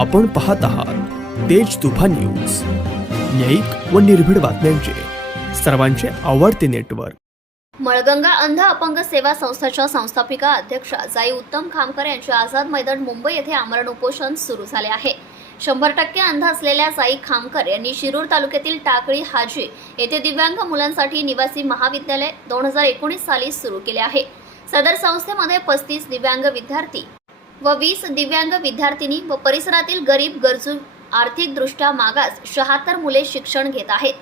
आपण पाहत आहात तेज तुफान न्यूज. न्यायिक व निर्भीड बातम्यांचे. सर्वांचे आवडते नेटवर्क. मळगंगा अंध अपंग सेवा संस्थेच्या संस्थापिका अध्यक्षा जाई उत्तम खामकर यांचे आझाद मैदान मुंबई येथे आमरण उपोषण सुरू झाले आहे. शंभर टक्के अंध असलेल्या साई खामकर यांनी शिरूर तालुक्यातील टाकळी हाजी येथे दिव्यांग मुलांसाठी निवासी महाविद्यालय दोन हजार एकोणीस साली सुरू केले आहे. सदर संस्थेमध्ये पस्तीस दिव्यांग विद्यार्थी व वीस दिव्यांग विद्यार्थिनी व परिसरातील गरीब गरजू आर्थिकदृष्ट्या मागास शहात्तर मुले शिक्षण घेत आहेत.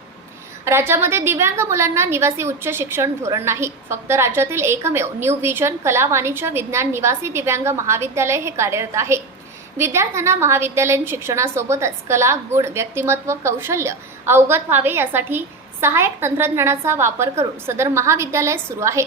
राज्यामध्ये दिव्यांग मुलांना निवासी उच्च शिक्षण धोरण नाही. फक्त राज्यातील एकमेव न्यू व्हिजन कला वाणिज्य विज्ञान निवासी दिव्यांग महाविद्यालय हे कार्यरत आहे. विद्यार्थ्यांना महाविद्यालयीन शिक्षणासोबतच कला गुण व्यक्तिमत्व कौशल्य अवगत व्हावे यासाठी सहाय्यक तंत्रज्ञानाचा वापर करून सदर महाविद्यालय सुरू आहे.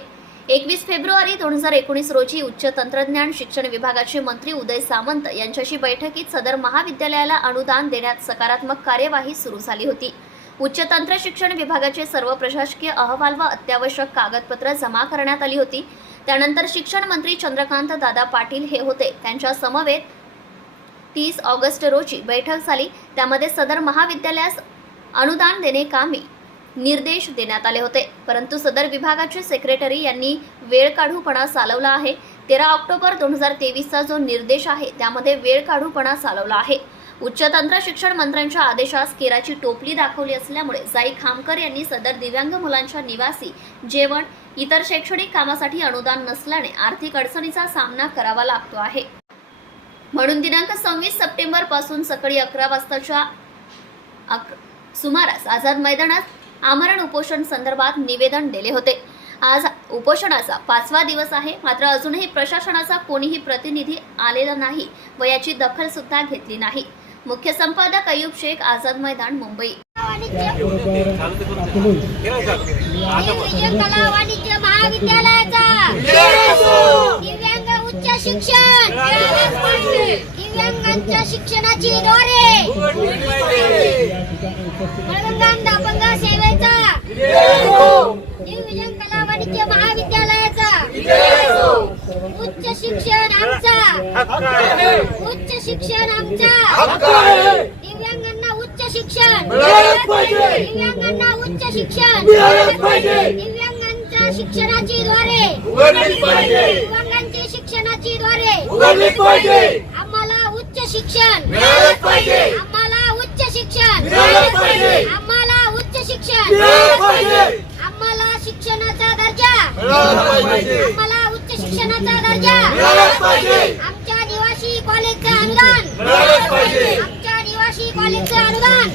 एकवीस फेब्रुवारी दोन हजार एकोणीस रोजी उच्च तंत्रज्ञान शिक्षण विभागाचे मंत्री उदय सामंत यांच्याशी बैठकीत सदर महाविद्यालयाला अनुदान देण्यात सकारात्मक कार्यवाही सुरू झाली होती. उच्च तंत्र शिक्षण विभागाचे सर्व प्रशासकीय अहवाल व अत्यावश्यक कागदपत्र जमा करण्यात आली होती. त्यानंतर शिक्षण मंत्री चंद्रकांत दादा पाटील हे होते. त्यांच्या समवेत तीस ऑगस्ट रोजी बैठक झाली. त्यामध्ये सदर महाविद्यालयास अनुदान देणे कामी निर्देश देण्यात आले होते. परंतु सदर विभागाचे सेक्रेटरी यांनी वेळ काढूपणा चालवला आहे. तेरा ऑक्टोबर दोन हजार तेवीसचा जो निर्देश आहे त्यामध्ये वेळ काढूपणा चालवला आहे. उच्च तंत्र शिक्षण मंत्र्यांच्या आदेशास केराची टोपली दाखवली असल्यामुळे जाई खामकर यांनी सदर दिव्यांग मुलांच्या निवासी जेवण इतर शैक्षणिक कामासाठी अनुदान नसल्याने आर्थिक अडचणीचा सामना करावा लागतो आहे. म्हणून दिनांक सव्वीस सप्टेंबरपासून सकाळी अकरा वाजताच्या अक- सुमारास आझाद मैदानात आमरण उपोषण संदर्भात निवेदन दिले होते. आज उपोषणाचा पाचवा दिवस आहे. मात्र अजूनही प्रशासनाचा कोणीही प्रतिनिधी आलेला नाही व याची दखल सुद्धा घेतली नाही. मुख्य संपादक अयुब शेख आझाद मैदान मुंबई. महाविद्यालयाचा. शिक्षण दिव्यांगांच्या शिक्षणाची द्वारे मळगंगांध अपंग सेवेचा. दिव्यांग कला वाणिज्य महाविद्यालयाचा. उच्च शिक्षण आमचा. उच्च शिक्षण आमचा. दिव्यांगांना उच्च शिक्षण. दिव्यांगांना उच्च शिक्षण. दिव्यांगांच्या शिक्षणाची द्वारे शिक्षणाची द्वारे आम्हाला उच्च शिक्षण. आम्हाला उच्च शिक्षण. आम्हाला उच्च शिक्षण. आम्हाला शिक्षणाचा दर्जा. आम्हाला उच्च शिक्षणाचा दर्जा. आमच्या निवासी कॉलेजचे अनुदान. आमच्या निवासी कॉलेजचे अनुदान.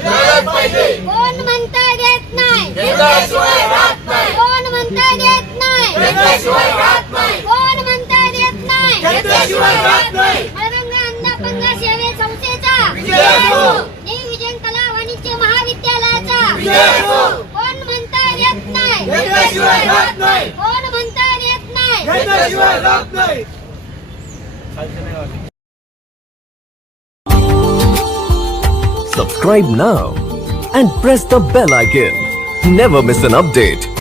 कोण म्हणता देत नाही कोण म्हणता देत नाही कोण म्हणता देत नाही मळगंगा अंधापंग सेवे संस्थेचा न्यू विजन कला वाणिज्य महाविद्यालयाचा कोण म्हणता देत नाही कोण म्हणता देत नाही Subscribe now and press the bell icon. Never miss an update.